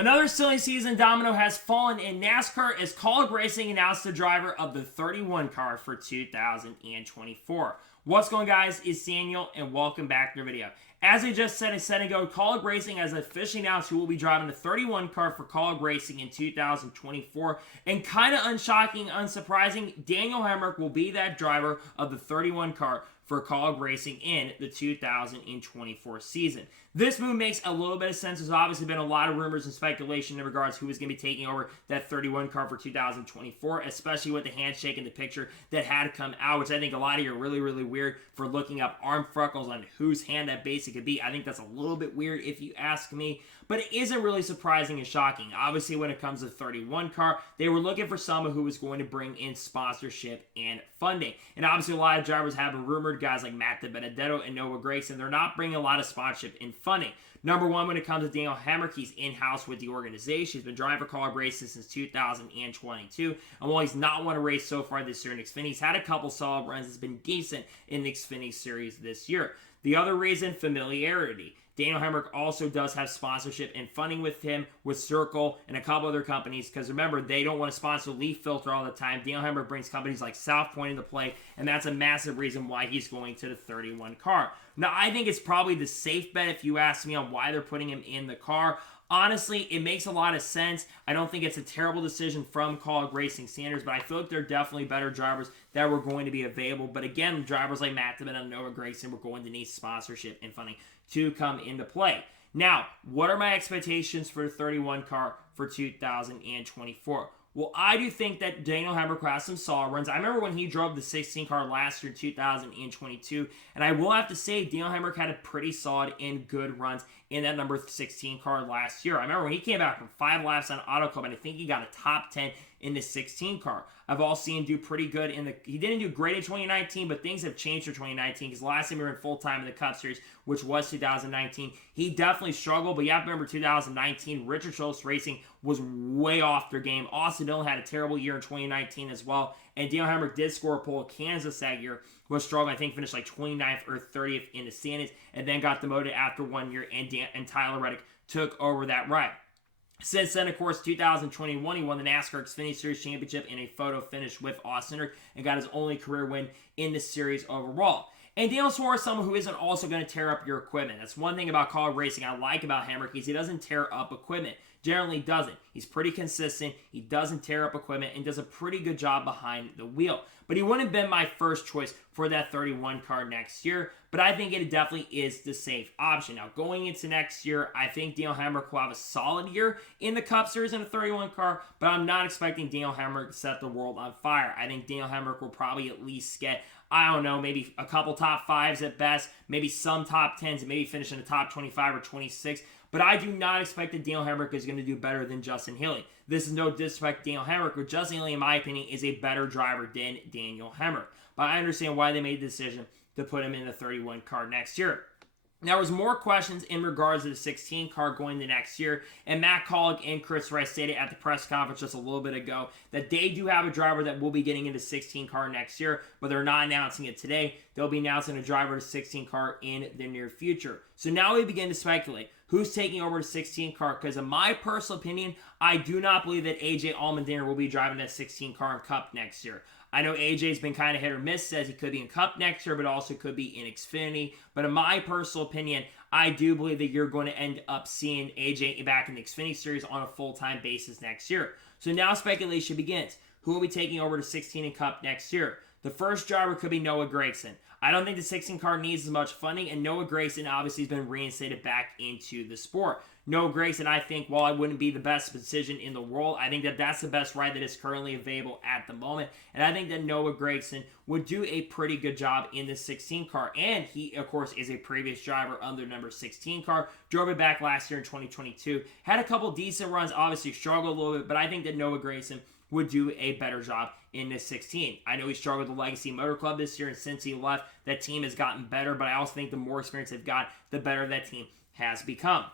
Another silly season domino has fallen in NASCAR as Kaulig Racing announced the driver of the 31 car for 2024. What's going on, guys? It's Daniel, and welcome back to the video. As I just said a second ago, Kaulig Racing has officially announced who will be driving the 31 car for Kaulig Racing in 2024. And kind of unshocking, unsurprising, Daniel Hemric will be that driver of the 31 car for Kaulig Racing in the 2024 season. This move makes a little bit of sense. There's obviously been a lot of rumors and speculation in regards to who is going to be taking over that 31 car for 2024, especially with the handshake in the picture that had come out, which I think a lot of you are really weird for looking up arm freckles on whose hand that basically could be. I think that's a little bit weird if you ask me, but it isn't really surprising and shocking. Obviously, when it comes to the 31 car, they were looking for someone who was going to bring in sponsorship and funding. And obviously, a lot of drivers have rumored guys like Matt DiBenedetto and Noah Gragson. They're not bringing a lot of sponsorship and funding. Number one, when it comes to Daniel Hemric, he's in-house with the organization. He's been driving for Kaulig Racing since 2022. And while he's not won a race so far this year in Xfinity, he's had a couple solid runs. It's been decent in the Xfinity series this year. The other reason, familiarity. Daniel Hemric also does have sponsorship and funding with him, with Circle and a couple other companies, because remember, they don't want to sponsor Leaf Filter all the time. Daniel Hemric brings companies like South Point into play, and that's a massive reason why he's going to the 31 car. Now, I think it's probably the safe bet if you ask me on why they're putting him in the car. Honestly, it makes a lot of sense. I don't think it's a terrible decision from Kaulig Racing standards, but I feel like there are definitely better drivers that were going to be available. But again, drivers like Matt DiBenedetto and Noah Gragson were going to need sponsorship and funding to come into play. Now, what are my expectations for the 31 car for 2024? Well, I do think that Daniel Hemric has some solid runs. I remember when he drove the 16 car last year in 2022, and I will have to say Daniel Hemric had a pretty solid and good runs in that number 16 car last year. I remember when he came back from 5 laps on Auto Club, and I think he got a top 10 in the 16 car. I've all seen him do pretty good he didn't do great in 2019, but things have changed for 2019 because last time we were in full time in the Cup Series, which was 2019, he definitely struggled, but you have to remember 2019, Richard Schultz Racing was way off their game. Austin Dillon had a terrible year in 2019 as well, and Daniel Hemric did score a pole at Kansas that year, was struggling. I think finished like 29th or 30th in the standings, and then got demoted after 1 year, and Tyler Reddick took over that ride. Since then, of course, 2021, he won the NASCAR Xfinity Series Championship in a photo finish with Austin Hendrick and got his only career win in the series overall. And Daniel Suarez is someone who isn't also going to tear up your equipment. That's one thing about Kaulig Racing I like about Hemric is he doesn't tear up equipment. Generally doesn't. He's pretty consistent. He doesn't tear up equipment and does a pretty good job behind the wheel. But he wouldn't have been my first choice for that 31 car next year. But I think it definitely is the safe option. Now, going into next year, I think Daniel Hemric will have a solid year in the Cup Series in a 31 car. But I'm not expecting Daniel Hemric to set the world on fire. I think Daniel Hemric will probably at least get, I don't know, maybe a couple top 5s at best. Maybe some top 10s and maybe finish in the top 25 or 26. But I do not expect that Daniel Hemric is going to do better than Justin Haley. This is no disrespect to Daniel Hemric, but Justin Haley, in my opinion, is a better driver than Daniel Hemric. But I understand why they made the decision to put him in the 31 car next year. Now, there was more questions in regards to the 16 car going the next year, and Matt Kaulig and Chris Rice stated at the press conference just a little bit ago that they do have a driver that will be getting into 16 car next year, but they're not announcing it today. They'll be announcing a driver to 16 car in the near future. So now we begin to speculate who's taking over the 16 car, because in my personal opinion, I do not believe that AJ Allmendinger will be driving that 16 car in Cup next year. I know AJ's been kind of hit or miss, says he could be in Cup next year, but also could be in Xfinity. But in my personal opinion, I do believe that you're going to end up seeing AJ back in the Xfinity Series on a full-time basis next year. So now speculation begins. Who will be taking over the 16 and Cup next year? The first driver could be Noah Gragson. I don't think the 16 car needs as much funding, and Noah Gragson obviously has been reinstated back into the sport. Noah Gragson, I think, while it wouldn't be the best decision in the world, I think that that's the best ride that is currently available at the moment. And I think that Noah Gragson would do a pretty good job in the 16 car. And he, of course, is a previous driver under number 16 car. Drove it back last year in 2022. Had a couple decent runs, obviously struggled a little bit, but I think that Noah Gragson would do a better job in this 16. I know he struggled with the Legacy Motor Club this year, and since he left, that team has gotten better, but I also think the more experience they've got, the better that team has become.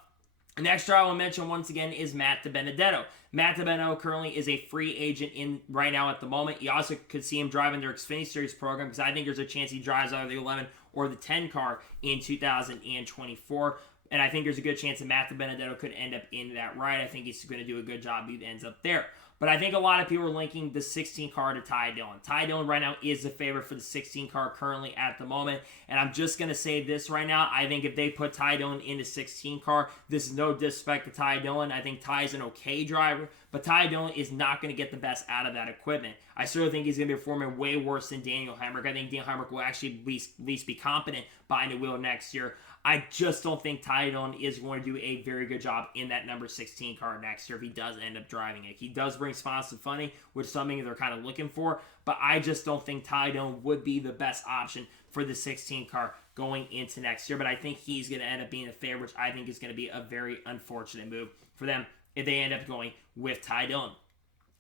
The next driver I will mention once again is Matt DiBenedetto. Matt DiBenedetto currently is a free agent in right now at the moment. You also could see him driving their Xfinity Series program because I think there's a chance he drives either the 11 or the 10 car in 2024. And I think there's a good chance that Matt Benedetto could end up in that ride. I think he's going to do a good job if he ends up there. But I think a lot of people are linking the 16 car to Ty Dillon. Ty Dillon right now is the favorite for the 16 car currently at the moment. And I'm just going to say this right now. I think if they put Ty Dillon in the 16 car, this is no disrespect to Ty Dillon. I think Ty's an okay driver, but Ty Dillon is not going to get the best out of that equipment. I still think he's going to be performing way worse than Daniel Hemric. I think Daniel Hemric will actually at least be competent behind the wheel next year. I just don't think Ty Dillon is going to do a very good job in that number 16 car next year if he does end up driving it. He does bring sponsored funding, which is something they're kind of looking for, but I just don't think Ty Dillon would be the best option for the 16 car going into next year. But I think he's going to end up being a favorite, which I think is going to be a very unfortunate move for them if they end up going with Ty Dillon.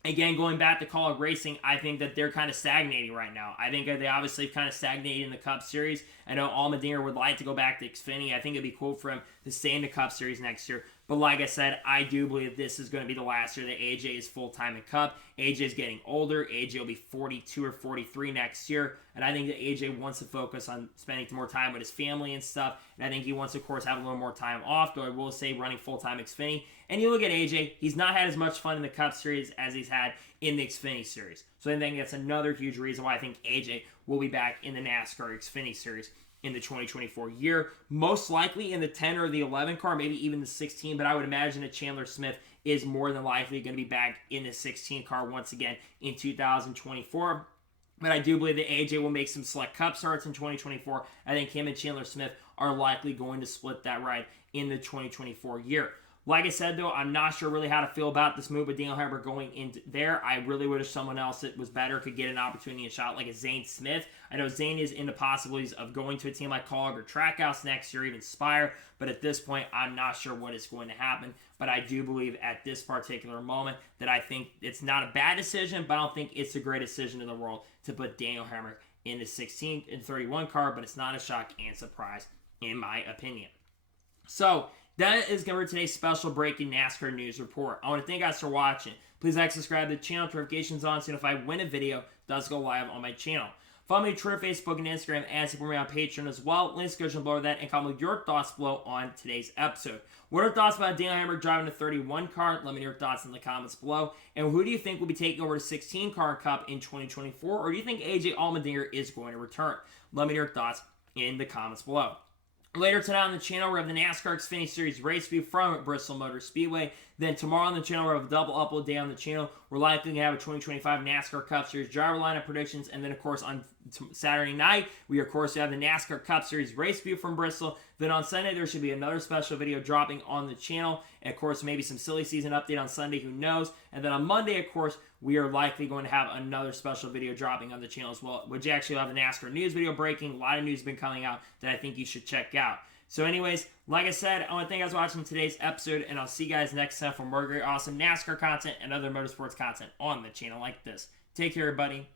Again, going back to Kaulig Racing, I think that they're kind of stagnating right now. I think they obviously kind of stagnated in the Cup Series. I know Allmendinger would like to go back to Xfinity. I think it'd be cool for him to stay in the Cup Series next year. But like I said, I do believe this is going to be the last year that AJ is full-time in Cup. AJ is getting older. AJ will be 42 or 43 next year. And I think that AJ wants to focus on spending more time with his family and stuff. And I think he wants to, of course, have a little more time off, though I will say running full-time Xfinity. And you look at AJ, he's not had as much fun in the Cup Series as he's had in the Xfinity Series. So I think that's another huge reason why I think AJ will be back in the NASCAR Xfinity Series in the 2024 year. Most likely in the 10 or the 11 car, maybe even the 16, but I would imagine that Chandler Smith is more than likely going to be back in the 16 car once again in 2024. But I do believe that AJ will make some select Cup starts in 2024. I think him and Chandler Smith are likely going to split that ride in the 2024 year. Like I said, though, I'm not sure really how to feel about this move with Daniel Hemric going into there. I really wish someone else that was better could get an opportunity and shot like a Zane Smith. I know Zane is in the possibilities of going to a team like Kaulig or Trackhouse next year, even Spire. But at this point, I'm not sure what is going to happen. But I do believe at this particular moment that I think it's not a bad decision, but I don't think it's a great decision in the world to put Daniel Hemric in the 16 and 31 car. But it's not a shock and surprise, in my opinion. So that is going to be today's special breaking NASCAR news report. I want to thank you guys for watching. Please like, subscribe to the channel, notifications on, so if I win a video, it does go live on my channel. Follow me on Twitter, Facebook, and Instagram, and support me on Patreon as well. Links go below that, and comment your thoughts below on today's episode. What are your thoughts about Daniel Hemric driving the 31 car? Let me know your thoughts in the comments below. And who do you think will be taking over the 16 car Cup in 2024? Or do you think AJ Allmendinger is going to return? Let me know your thoughts in the comments below. Later tonight on the channel, we have the NASCAR Xfinity Series race view from Bristol Motor Speedway. Then tomorrow on the channel, we have a double upload day on the channel. We're likely to have a 2025 NASCAR Cup Series driver lineup predictions. And then, of course, on Saturday night, we, of course, have the NASCAR Cup Series race view from Bristol. Then on Sunday, there should be another special video dropping on the channel. And, of course, maybe some silly season update on Sunday, who knows. And then on Monday, of course, we are likely going to have another special video dropping on the channel as well, which actually will have the NASCAR news video breaking. A lot of news has been coming out that I think you should check out. So anyways, like I said, I want to thank you guys for watching today's episode, and I'll see you guys next time for more great, awesome NASCAR content and other motorsports content on the channel like this. Take care, everybody.